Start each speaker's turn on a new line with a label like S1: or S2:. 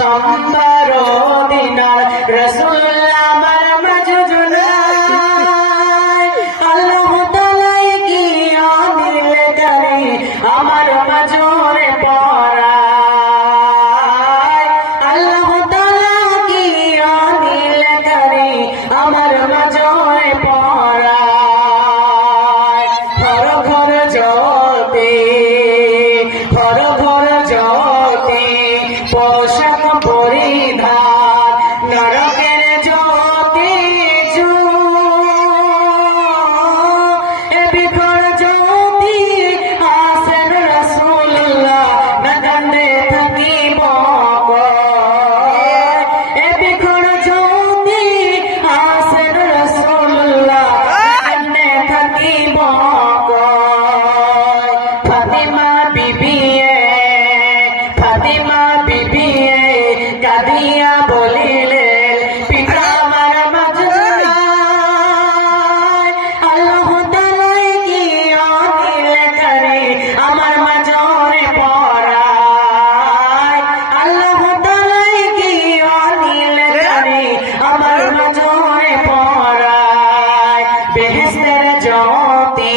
S1: সম্বর দিনার রসুল পোশাক পরিধান নরকের কাদিয়া বলিলে পিতা আমার মাজুরায় আল্লাহ তালাই কি অনিল করে? আমার মাজরে পড়ায় অনিল করে? আমার মাজরে পড়ায় বেহেস্তের জ্যোতি